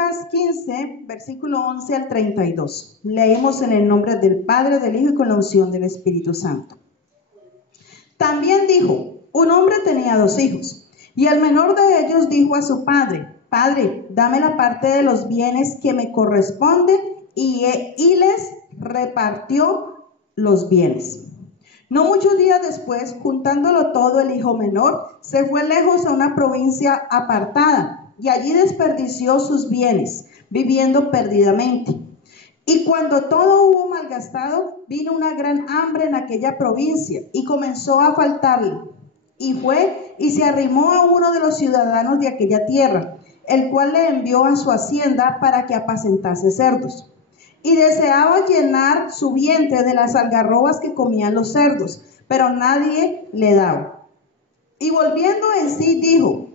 Lucas 15, versículo 11 al 32. Leemos en el nombre del Padre, del Hijo y con la unción del Espíritu Santo. También dijo, un hombre tenía 2 hijos, y el menor de ellos dijo a su padre, Padre, dame la parte de los bienes que me corresponde, y les repartió los bienes. No muchos días después, juntándolo todo, el hijo menor se fue lejos a una provincia apartada, y allí desperdició sus bienes, viviendo perdidamente. Y cuando todo hubo malgastado, vino una gran hambre en aquella provincia, y comenzó a faltarle. Y fue y se arrimó a uno de los ciudadanos de aquella tierra, el cual le envió a su hacienda para que apacentase cerdos. Y deseaba llenar su vientre de las algarrobas que comían los cerdos, pero nadie le daba. Y volviendo en sí dijo,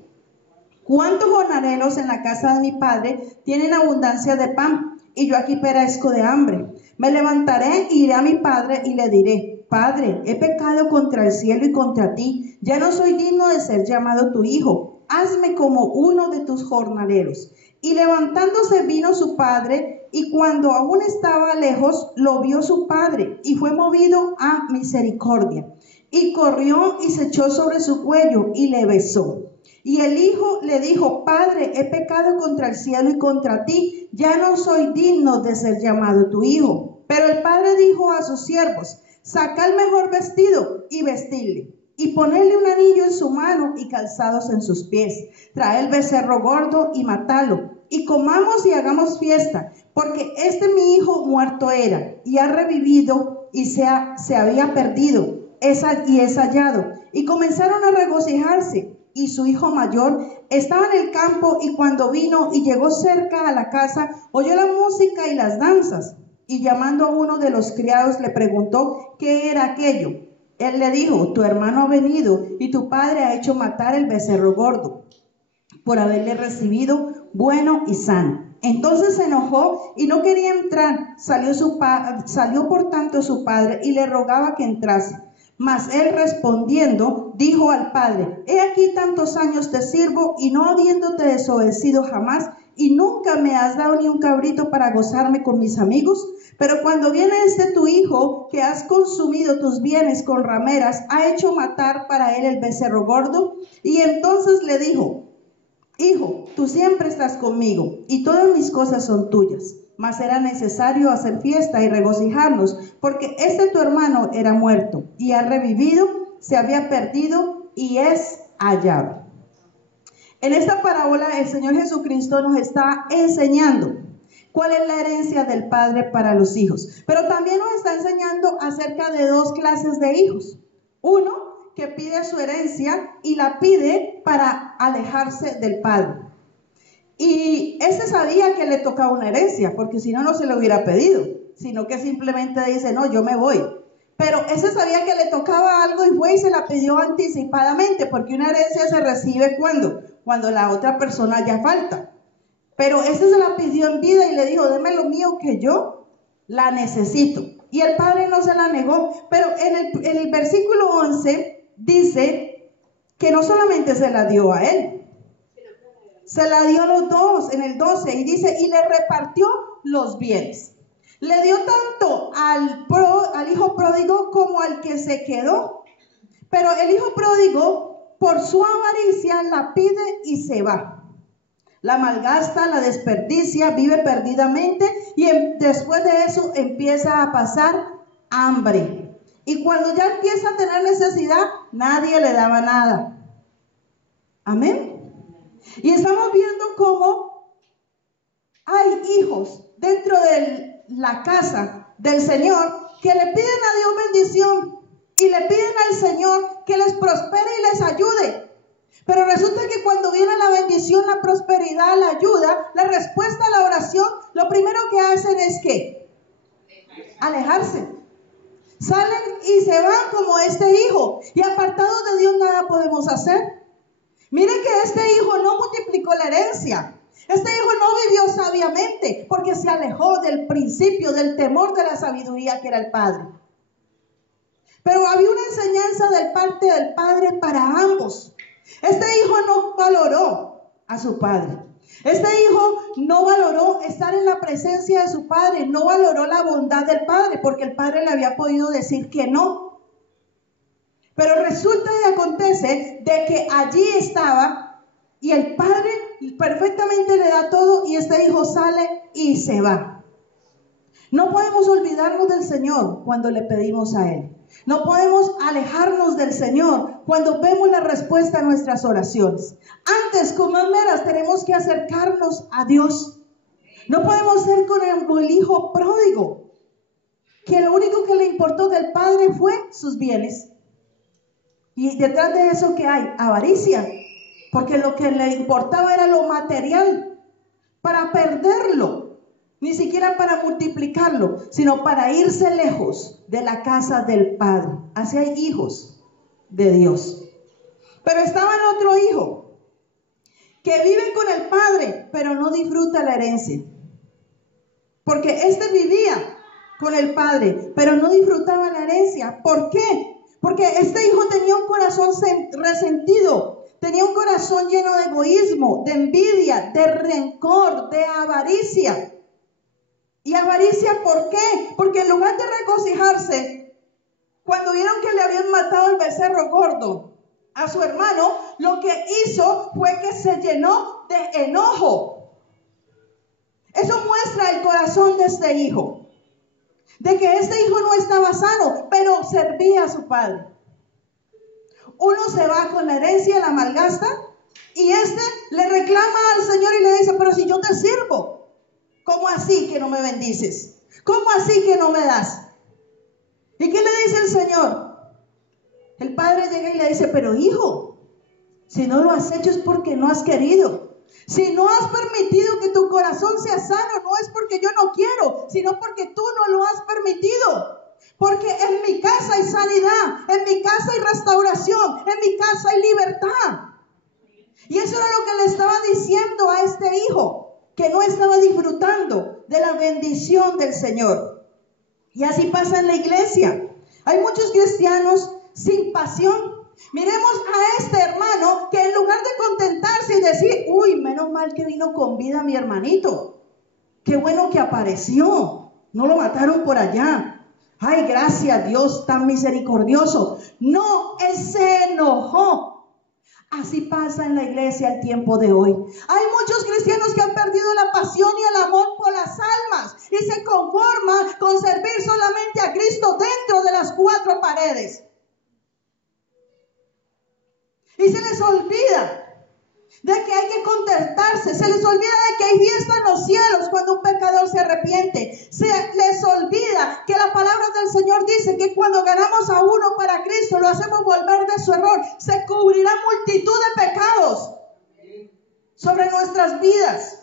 ¿cuántos jornaleros en la casa de mi padre tienen abundancia de pan? Y yo aquí perezco de hambre. Me levantaré, iré a mi padre y le diré, Padre, he pecado contra el cielo y contra ti. Ya no soy digno de ser llamado tu hijo. Hazme como uno de tus jornaleros. Y levantándose vino su padre, y cuando aún estaba lejos, lo vio su padre, y fue movido a misericordia. Y corrió y se echó sobre su cuello, y le besó. Y el hijo le dijo, Padre, he pecado contra el cielo y contra ti, ya no soy digno de ser llamado tu hijo. Pero el padre dijo a sus siervos, sacad el mejor vestido y vestidle, y ponedle un anillo en su mano y calzados en sus pies. Trae el becerro gordo y matalo, y comamos y hagamos fiesta, porque mi hijo muerto era, y ha revivido, y se había perdido, y es hallado. Y comenzaron a regocijarse. Y su hijo mayor estaba en el campo, y cuando vino y llegó cerca a la casa, oyó la música y las danzas. Y llamando a uno de los criados le preguntó qué era aquello. Él le dijo, tu hermano ha venido, y tu padre ha hecho matar el becerro gordo, por haberle recibido bueno y sano. Entonces se enojó y no quería entrar. Salió por tanto su padre y le rogaba que entrase. Mas él respondiendo, dijo al padre, he aquí tantos años te sirvo, y no habiéndote desobedecido jamás, y nunca me has dado ni un cabrito para gozarme con mis amigos. Pero cuando viene tu hijo, que has consumido tus bienes con rameras, ha hecho matar para él el becerro gordo. Y entonces le dijo, Hijo, tú siempre estás conmigo, y todas mis cosas son tuyas. Mas era necesario hacer fiesta y regocijarnos, porque tu hermano era muerto, y ha revivido, se había perdido, y es hallado. En esta parábola el Señor Jesucristo nos está enseñando cuál es la herencia del Padre para los hijos, pero también nos está enseñando acerca de 2 clases de hijos. Uno que pide su herencia y la pide para alejarse del Padre. Y ese sabía que le tocaba una herencia, porque si no, no se lo hubiera pedido, sino que simplemente dice, no, yo me voy. Pero ese sabía que le tocaba algo y fue y se la pidió anticipadamente, porque una herencia se recibe cuando la otra persona ya falta. Pero ese se la pidió en vida y le dijo, deme lo mío que yo la necesito. Y el padre no se la negó, pero en el versículo 11 dice que no solamente se la dio a él, se la dio a los 2 en el 12, y dice, y le repartió los bienes. Le dio tanto al hijo pródigo como al que se quedó. Pero el hijo pródigo, por su avaricia, la pide y se va. La malgasta, la desperdicia, vive perdidamente, y después de eso empieza a pasar hambre. Y cuando ya empieza a tener necesidad, nadie le daba nada. Amén. Y estamos viendo cómo hay hijos dentro de la casa del Señor que le piden a Dios bendición y le piden al Señor que les prospere y les ayude. Pero resulta que cuando viene la bendición, la prosperidad, la ayuda, la respuesta a la oración, lo primero que hacen es ¿qué? Alejarse. Salen y se van como este hijo, y apartados de Dios nada podemos hacer. Miren que este hijo no multiplicó la herencia. Este hijo no vivió sabiamente, porque se alejó del principio, del temor de la sabiduría que era el padre. Pero había una enseñanza de parte del padre para ambos. Este hijo no valoró a su padre. Este hijo no valoró estar en la presencia de su padre, no valoró la bondad del padre, porque el padre le había podido decir que no. Pero resulta y acontece de que allí estaba y el padre perfectamente le da todo y este hijo sale y se va. No podemos olvidarnos del Señor cuando le pedimos a Él. No podemos alejarnos del Señor cuando vemos la respuesta a nuestras oraciones. Antes, con más meras, tenemos que acercarnos a Dios. No podemos ser como el hijo pródigo, que lo único que le importó del padre fue sus bienes. Y detrás de eso, ¿qué hay? Avaricia. Porque lo que le importaba era lo material, para perderlo. Ni siquiera para multiplicarlo, sino para irse lejos de la casa del Padre. Así hay hijos de Dios. Pero estaba el otro hijo que vive con el Padre, pero no disfruta la herencia. Porque este vivía con el Padre, pero no disfrutaba la herencia. ¿Por qué? Porque este hijo tenía un corazón resentido. Tenía un corazón lleno de egoísmo, de envidia, de rencor, de avaricia. ¿Y avaricia por qué? Porque en lugar de regocijarse, cuando vieron que le habían matado el becerro gordo a su hermano, lo que hizo fue que se llenó de enojo. Eso muestra el corazón de este hijo, de que este hijo no estaba sano, pero servía a su padre. Uno se va con la herencia, la malgasta, y este le reclama al Señor y le dice, pero si yo te sirvo, ¿cómo así que no me bendices? ¿Cómo así que no me das? ¿Y qué le dice el Señor? El padre llega y le dice, pero hijo, si no lo has hecho es porque no has querido. Si no has permitido que tu corazón sea sano, no es porque yo no quiero, sino porque tú no lo has permitido. Porque en mi casa hay sanidad, en mi casa hay restauración, en mi casa hay libertad. Y eso era lo que le estaba diciendo a este hijo, que no estaba disfrutando de la bendición del Señor. Y así pasa en la iglesia. Hay muchos cristianos sin pasión. Miremos a este hermano que en lugar de contentarse y decir, uy, menos mal que vino con vida mi hermanito. Qué bueno que apareció. No lo mataron por allá. Ay, gracias a Dios tan misericordioso. No, él se enojó. Así pasa en la iglesia el tiempo de hoy. Hay muchos cristianos que han perdido la pasión y el amor por las almas y se conforman con servir solamente a Cristo dentro de las cuatro paredes. Y se les olvida de que hay que contentarse, se les olvida de que hay fiesta en los cielos cuando un pecador se arrepiente, se les olvida que la palabra del Señor dice que cuando ganamos a uno para Cristo, lo hacemos volver de su error, se cubrirá multitud de pecados sobre nuestras vidas.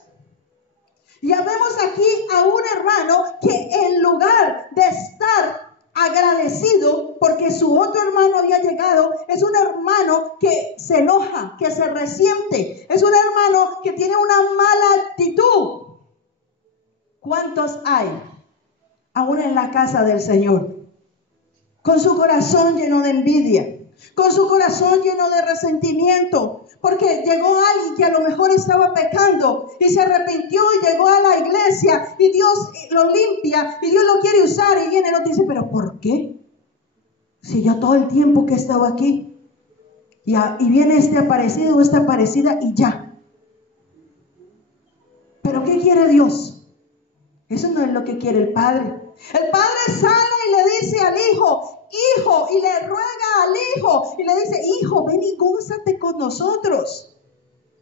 Ya vemos aquí a un hermano que en lugar de estar agradecido porque su otro hermano había llegado, es un hermano que se enoja, que se resiente, es un hermano que tiene una mala actitud. ¿Cuántos hay aún en la casa del Señor? Con su corazón lleno de envidia, con su corazón lleno de resentimiento, porque llegó alguien que a lo mejor estaba pecando y se arrepintió y llegó a la iglesia y Dios lo limpia y Dios lo quiere usar y viene y nos dice, ¿pero por qué? Si yo todo el tiempo que he estado aquí y viene este aparecido o esta aparecida y ya. ¿Pero qué quiere Dios? Eso no es lo que quiere el Padre. El Padre sale y le dice al hijo, hijo, y le ruega al hijo, y le dice, hijo, ven y gózate con nosotros.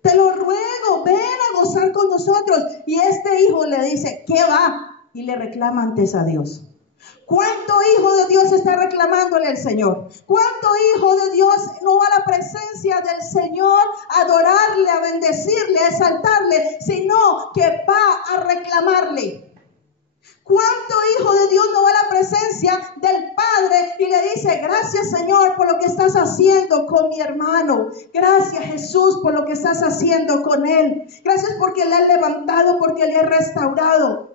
Te lo ruego, ven a gozar con nosotros. Y este hijo le dice, ¿qué va? Y le reclama antes a Dios. ¿Cuánto hijo de Dios está reclamándole al Señor? ¿Cuánto hijo de Dios no va a la presencia del Señor a adorarle, a bendecirle, a exaltarle, sino que va a reclamarle? ¿Cuánto hijo de Dios no va a la presencia del Padre y le dice, gracias Señor por lo que estás haciendo con mi hermano? Gracias Jesús por lo que estás haciendo con él. Gracias porque le has levantado, porque le has restaurado.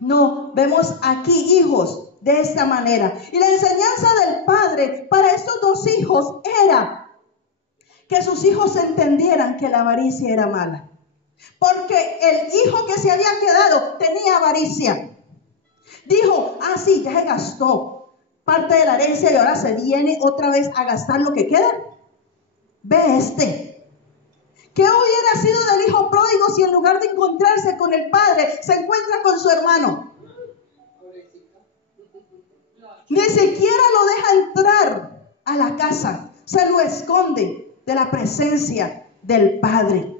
No, vemos aquí hijos de esta manera. Y la enseñanza del Padre para estos dos hijos era que sus hijos entendieran que la avaricia era mala. porque el hijo que se había quedado tenía avaricia. Dijo, sí, ya se gastó parte de la herencia y ahora se viene otra vez a gastar lo que queda. Ve este. ¿Qué hubiera sido del hijo pródigo si en lugar de encontrarse con el padre se encuentra con su hermano? Ni siquiera lo deja entrar a la casa, se lo esconde de la presencia del padre.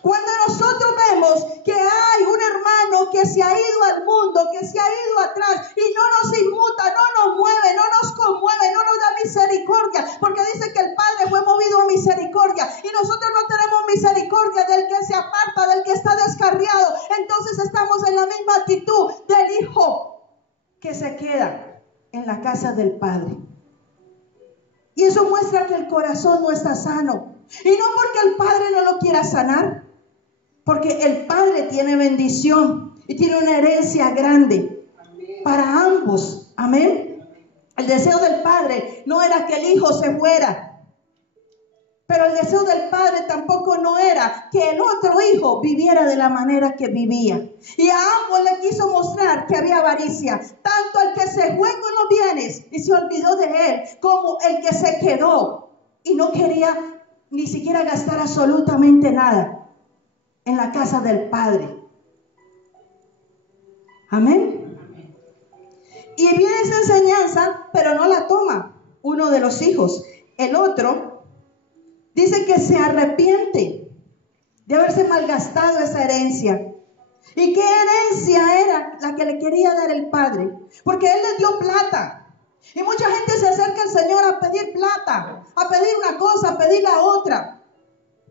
Cuando nosotros vemos que hay un hermano que se ha ido al mundo, que se ha ido atrás y no nos inmuta, no nos mueve, no nos conmueve, no nos da misericordia, porque dice que el Padre fue movido a misericordia y nosotros no tenemos misericordia del que se aparta, del que está descarriado, entonces estamos en la misma actitud del hijo que se queda en la casa del Padre. Y eso muestra que el corazón no está sano. Y no porque el Padre no lo quiera sanar, porque el Padre tiene bendición y tiene una herencia grande para ambos. Amén. El deseo del Padre no era que el Hijo se fuera, pero el deseo del Padre tampoco no era que el otro hijo viviera de la manera que vivía. Y a ambos le quiso mostrar que había avaricia, tanto el que se fue con los bienes y se olvidó de él, como el que se quedó y no quería ni siquiera gastar absolutamente nada en la casa del Padre. Amén. Y viene esa enseñanza, pero no la toma uno de los hijos. El otro dice que se arrepiente de haberse malgastado esa herencia. ¿Y qué herencia era la que le quería dar el Padre? Porque Él le dio plata. Y mucha gente se acerca al Señor a pedir plata, a pedir una cosa, a pedir la otra.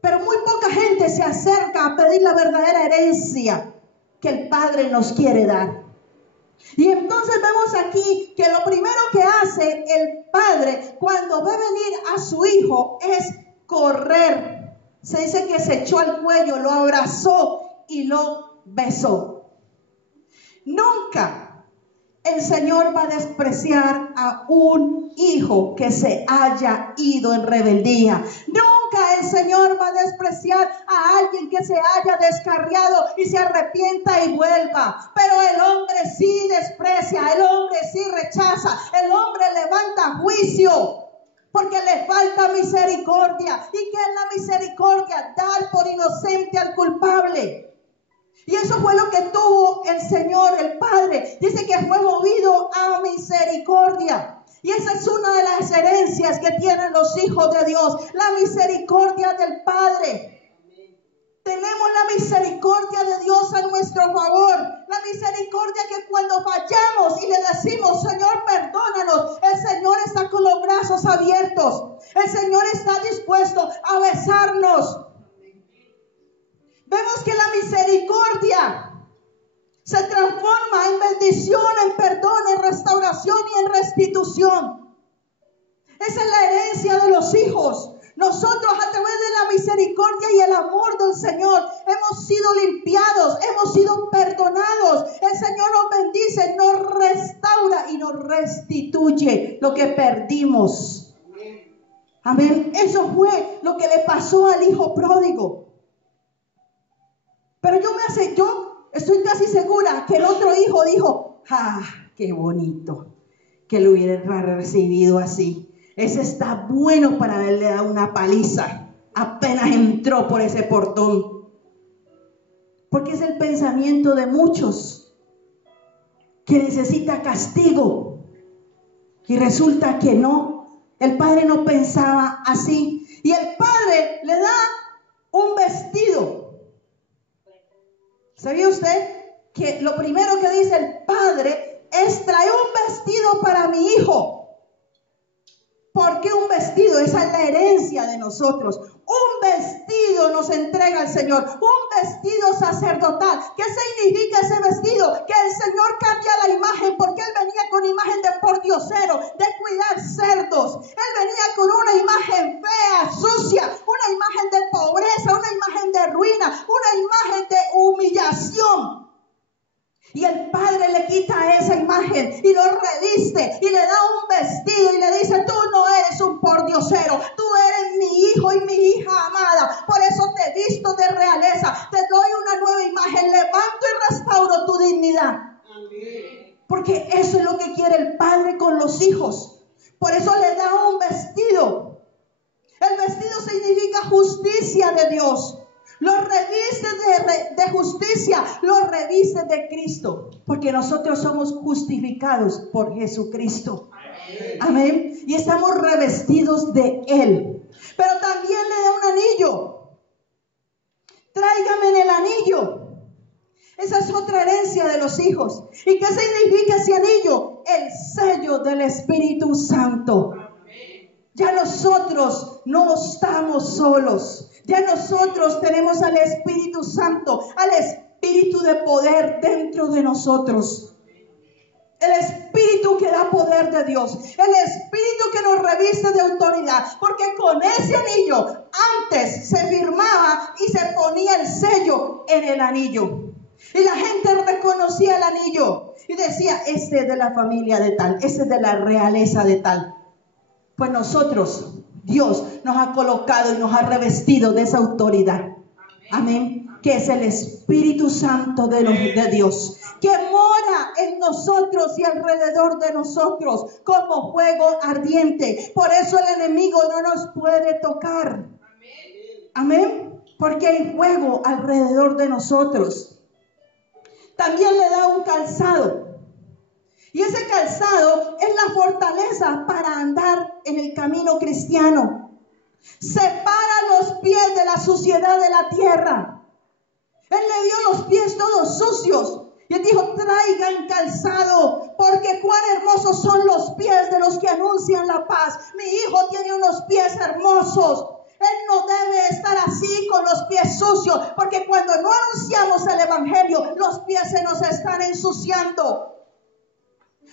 Pero muy poca gente se acerca a pedir la verdadera herencia que el Padre nos quiere dar. Y entonces vemos aquí que lo primero que hace el Padre cuando ve venir a su hijo es correr. Se dice que se echó al cuello, lo abrazó y lo besó. Nunca el Señor va a despreciar a un hijo que se haya ido en rebeldía. Nunca el Señor va a despreciar a alguien que se haya descarriado y se arrepienta y vuelva. Pero el hombre sí desprecia, el hombre sí rechaza, el hombre levanta juicio porque le falta misericordia. ¿Y qué es la misericordia? Dar por inocente al culpable. Y eso fue lo que tuvo el Señor, el Padre. Dice que fue movido a misericordia. Y esa es una de las herencias que tienen los hijos de Dios. La misericordia del Padre. Tenemos la misericordia de Dios a nuestro favor. La misericordia que cuando fallamos y le decimos, Señor, perdónanos, el Señor está con los brazos abiertos. El Señor está dispuesto a besarnos. Vemos que la misericordia se transforma en bendición, en perdón, en restauración y en restitución. Esa es la herencia de los hijos. Nosotros, a través de la misericordia y el amor del Señor, hemos sido limpiados, hemos sido perdonados. El Señor nos bendice, nos restaura y nos restituye lo que perdimos. Amén. Eso fue lo que le pasó al hijo pródigo. Pero yo estoy casi segura que el otro hijo dijo, qué bonito que lo hubiera recibido así. Ese está bueno para haberle dado una paliza apenas entró por ese portón. Porque es el pensamiento de muchos que necesita castigo. Y resulta que no, el padre no pensaba así. Y el padre le da un vestido. ¿Sabía usted que lo primero que dice el padre es traer un vestido para mi hijo? ¿Por qué un vestido? Esa es la herencia de nosotros. Un vestido nos entrega el Señor, un vestido sacerdotal. ¿Qué significa ese vestido? Que el Señor cambia la imagen, porque Él venía con imagen de pordiosero, de cuidar cerdos. Él venía con una imagen fea, sucia, una imagen de pobreza, una imagen de ruina, una imagen de humillación. Y el padre le quita esa imagen y lo reviste y le da un vestido y le dice, tú no eres un pordiosero, tú eres mi hijo y mi hija amada. Por eso te revisto de realeza, te doy una nueva imagen, levanto y restauro tu dignidad. Porque eso es lo que quiere el Padre con los hijos. Por eso le da un vestido. El vestido significa justicia de Dios. Los reviste de justicia, los reviste de Cristo. Porque nosotros somos justificados por Jesucristo. Amén. Y estamos revestidos de Él. Pero también le da un anillo. Tráigame el anillo. Esa es otra herencia de los hijos. ¿Y qué significa ese anillo? El sello del Espíritu Santo. Ya nosotros no estamos solos. Ya nosotros tenemos al Espíritu Santo, al Espíritu de poder dentro de nosotros. El Espíritu que da poder de Dios. El Espíritu que nos reviste de autoridad. Porque con ese anillo antes se firmaba y se ponía el sello en el anillo. Y la gente reconocía el anillo y decía, este es de la familia de tal, este es de la realeza de tal. Pues nosotros, Dios nos ha colocado y nos ha revestido de esa autoridad. Amén. Que es el Espíritu Santo de Dios, que mora en nosotros y alrededor de nosotros como fuego ardiente. Por eso el enemigo no nos puede tocar. Amén. Porque hay fuego alrededor de nosotros. También le da un calzado. Y ese calzado es la fortaleza para andar en el camino cristiano. Separa los pies de la suciedad de la tierra. Él le dio los pies todos sucios. Y él dijo, traigan calzado, porque cuán hermosos son los pies de los que anuncian la paz. Mi hijo tiene unos pies hermosos. Él no debe estar así con los pies sucios, porque cuando no anunciamos el evangelio, los pies se nos están ensuciando.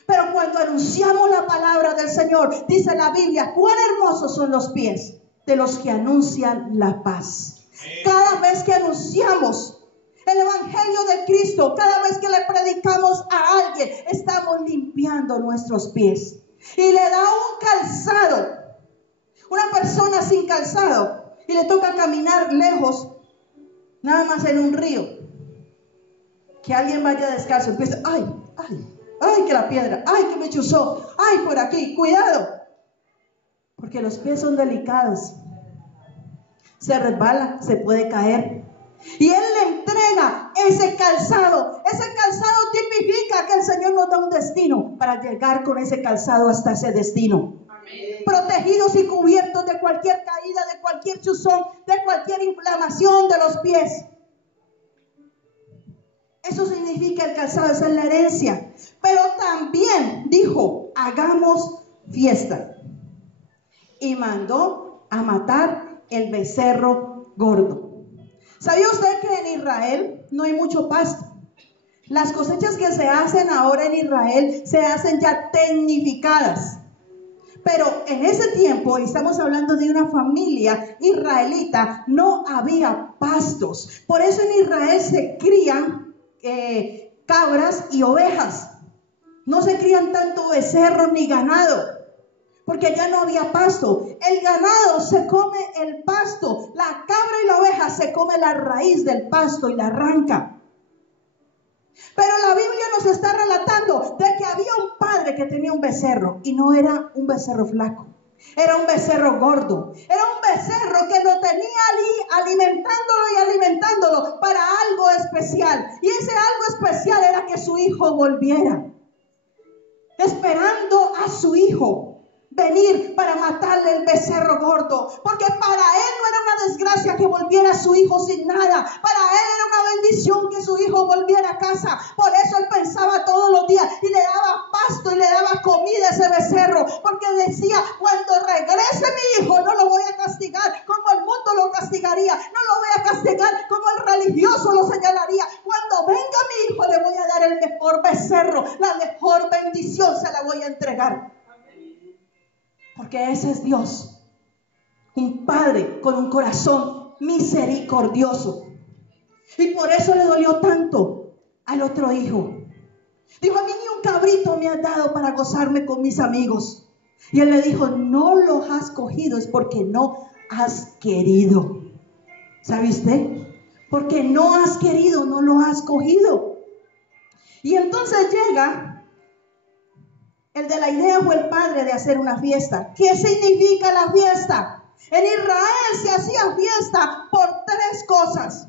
Pero cuando anunciamos la palabra del Señor, dice la Biblia, cuán hermosos son los pies de los que anuncian la paz. Cada vez que anunciamos el evangelio de Cristo, cada vez que le predicamos a alguien, estamos limpiando nuestros pies. Y le da un calzado. Una persona sin calzado y le toca caminar lejos, nada más en un río. Que alguien vaya descalzo, empieza, ay, que la piedra, ay, que me chuzó, ay, por aquí, cuidado. Porque los pies son delicados. Se resbala, se puede caer. Y Él le entrega ese calzado. Ese calzado tipifica que el Señor nos da un destino para llegar con ese calzado hasta ese destino. Protegidos y cubiertos de cualquier caída, de cualquier chuzón, de cualquier inflamación de los pies. Eso significa el calzado, esa es la herencia. Pero también dijo, hagamos fiesta. Y mandó a matar el becerro gordo. ¿Sabía usted que en Israel no hay mucho pasto? Las cosechas que se hacen ahora en Israel se hacen ya tecnificadas. Pero en ese tiempo, y estamos hablando de una familia israelita, no había pastos. Por eso en Israel se crían cabras y ovejas. No se crían tanto becerros ni ganado, porque ya no había pasto. El ganado se come el pasto, la cabra y la oveja se come la raíz del pasto y la arranca. Pero la Biblia nos está relatando de que había un padre que tenía un becerro y no era un becerro flaco, era un becerro gordo, era un becerro que lo tenía alimentándolo para algo especial. Y ese algo especial era que su hijo volviera, esperando a su hijo venir para matarle el becerro gordo, porque para él no era una desgracia que volviera su hijo sin nada, para él era una bendición que su hijo volviera a casa. Por eso él pensaba todos los días y le daba pasto y le daba comida a ese becerro, porque decía, cuando regrese mi hijo no lo voy a castigar como el mundo lo castigaría, no lo voy a castigar como el religioso lo señalaría. Cuando venga mi hijo le voy a dar el mejor becerro, la mejor bendición se la voy a entregar. Porque ese es Dios, un padre con un corazón misericordioso. Y por eso le dolió tanto al otro hijo. Dijo, a mí ni un cabrito me has dado para gozarme con mis amigos. Y él le dijo, no los has cogido, es porque no has querido. ¿Sabe usted? Porque no has querido, no lo has cogido. Y entonces llega el de la idea o el padre de hacer una fiesta. ¿Qué significa la fiesta? En Israel se hacía fiesta por tres cosas.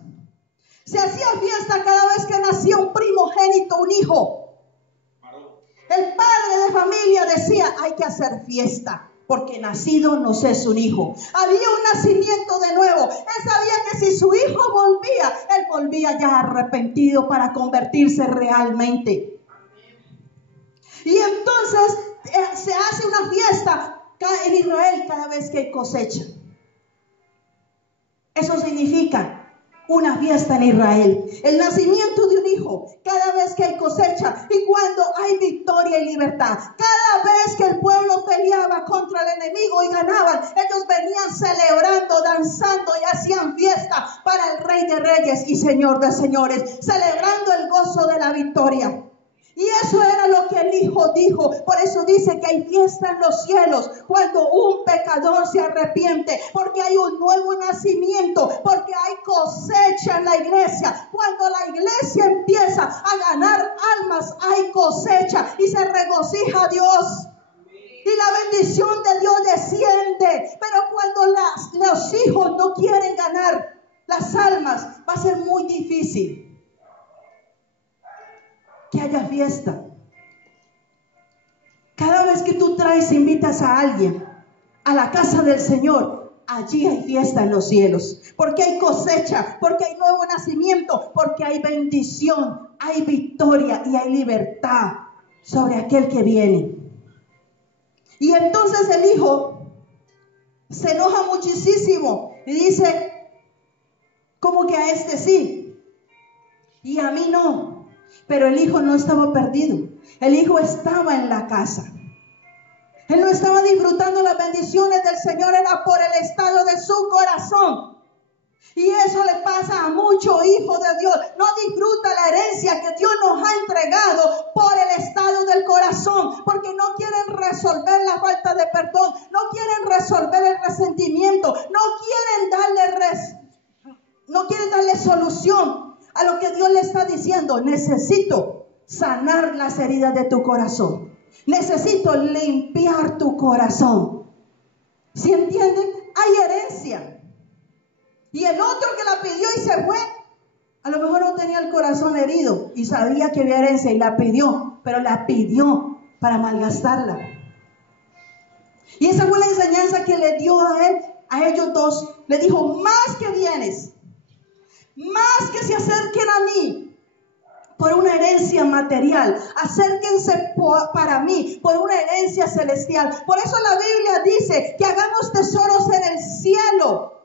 Se hacía fiesta cada vez que nacía un primogénito, un hijo. El padre de familia decía, hay que hacer fiesta, porque nacido nos es un hijo. Había un nacimiento de nuevo. Él sabía que si su hijo volvía, él volvía ya arrepentido para convertirse realmente. Y entonces se hace una fiesta en Israel cada vez que hay cosecha. Eso significa una fiesta en Israel. El nacimiento de un hijo, cada vez que hay cosecha y cuando hay victoria y libertad. Cada vez que el pueblo peleaba contra el enemigo y ganaban, ellos venían celebrando, danzando y hacían fiesta para el Rey de Reyes y Señor de Señores, celebrando el gozo de la victoria. Y eso era lo que el Hijo dijo. Por eso dice que hay fiesta en los cielos cuando un pecador se arrepiente, porque hay un nuevo nacimiento, porque hay cosecha en la iglesia. Cuando la iglesia empieza a ganar almas, hay cosecha y se regocija Dios. Y la bendición de Dios desciende. Pero cuando los hijos no quieren ganar las almas, va a ser muy difícil que haya fiesta. Cada vez que tú invitas a alguien a la casa del Señor, allí hay fiesta en los cielos, porque hay cosecha, porque hay nuevo nacimiento, porque hay bendición, hay victoria y hay libertad sobre aquel que viene. Y entonces el hijo se enoja muchísimo y dice, como que a este sí y a mí no. Pero el hijo no estaba perdido. El hijo estaba en la casa. Él no estaba disfrutando las bendiciones del Señor, era por el estado de su corazón. Y eso le pasa a muchos hijos de Dios. No disfruta la herencia que Dios nos ha entregado por el estado del corazón, porque no quieren resolver la falta de perdón, no quieren resolver el resentimiento, no quieren darle solución a lo que Dios le está diciendo. Necesito sanar las heridas de tu corazón. Necesito limpiar tu corazón. ¿Sí entienden? Hay herencia. Y el otro que la pidió y se fue, a lo mejor no tenía el corazón herido y sabía que había herencia y la pidió, pero la pidió para malgastarla. Y esa fue la enseñanza que le dio a él, a ellos dos. Le dijo, más que vienes, más que se acerquen a mí por una herencia material, acérquense para mí por una herencia celestial. Por eso la Biblia dice que hagamos tesoros en el cielo,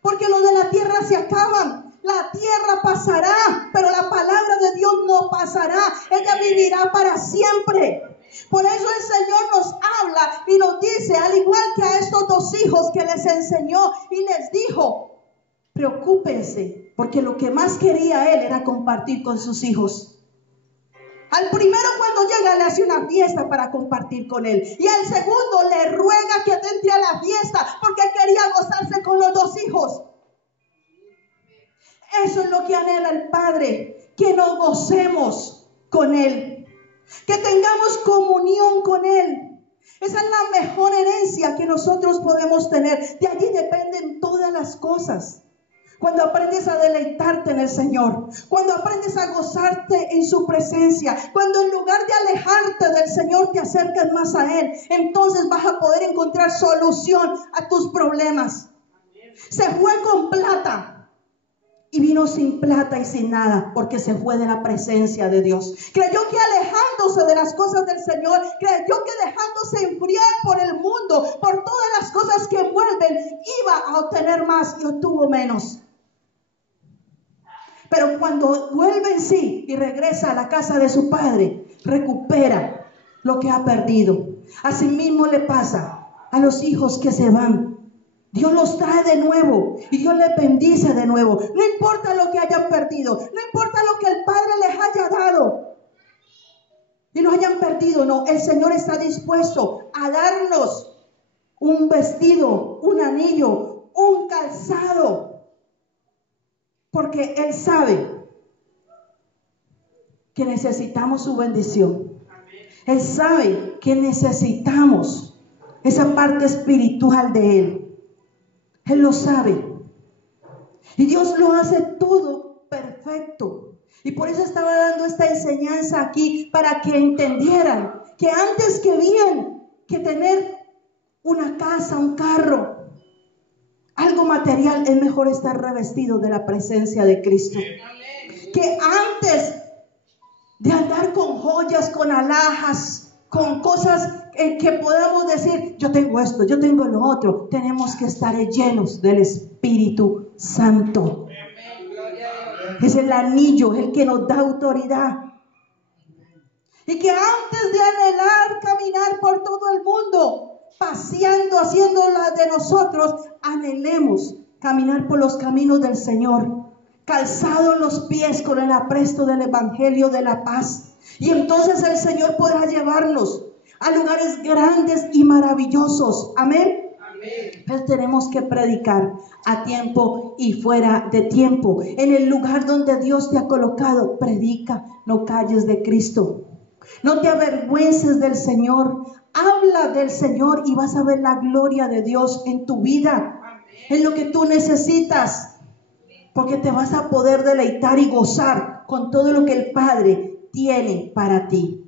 porque los de la tierra se acaban. La tierra pasará, pero la palabra de Dios no pasará. Ella vivirá para siempre. Por eso el Señor nos habla y nos dice, al igual que a estos dos hijos que les enseñó y les dijo, preocúpense, porque lo que más quería él era compartir con sus hijos. Al primero, cuando llega, le hace una fiesta para compartir con él. Y al segundo le ruega que entre a la fiesta porque quería gozarse con los dos hijos. Eso es lo que anhela el Padre, que nos gocemos con él, que tengamos comunión con él. Esa es la mejor herencia que nosotros podemos tener. De allí dependen todas las cosas. Cuando aprendes a deleitarte en el Señor, cuando aprendes a gozarte en su presencia, cuando en lugar de alejarte del Señor te acercas más a Él, entonces vas a poder encontrar solución a tus problemas. Se fue con plata y vino sin plata y sin nada, porque se fue de la presencia de Dios. Creyó que alejándose de las cosas del Señor, creyó que dejándose enfriar por el mundo, por todas las cosas que envuelven, iba a obtener más y obtuvo menos. Pero cuando vuelve en sí y regresa a la casa de su padre, recupera lo que ha perdido. Asimismo le pasa a los hijos que se van. Dios los trae de nuevo y Dios les bendice de nuevo. No importa lo que hayan perdido, no importa lo que el Padre les haya dado y lo hayan perdido, no. El Señor está dispuesto a darnos un vestido, un anillo, un calzado Porque Él sabe que necesitamos su bendición. Él sabe que necesitamos esa parte espiritual de Él. Él lo sabe. Y Dios lo hace todo perfecto. Y por eso estaba dando esta enseñanza aquí, para que entendieran que antes que bien que tener una casa, un carro, algo material, es mejor estar revestido de la presencia de Cristo. Que antes de andar con joyas, con alhajas, con cosas que podamos decir, yo tengo esto, yo tengo lo otro, tenemos que estar llenos del Espíritu Santo. Es el anillo, el que nos da autoridad. Y que antes de anhelar caminar por todo el mundo, paseando, haciéndola de nosotros, anhelemos caminar por los caminos del Señor, calzados los pies con el apresto del Evangelio de la paz. Y entonces el Señor podrá llevarnos a lugares grandes y maravillosos. Amén. Pero tenemos que predicar a tiempo y fuera de tiempo. En el lugar donde Dios te ha colocado, predica, no calles de Cristo. No te avergüences del Señor. Habla del Señor y vas a ver la gloria de Dios en tu vida. En lo que tú necesitas. Porque te vas a poder deleitar y gozar con todo lo que el Padre tiene para ti.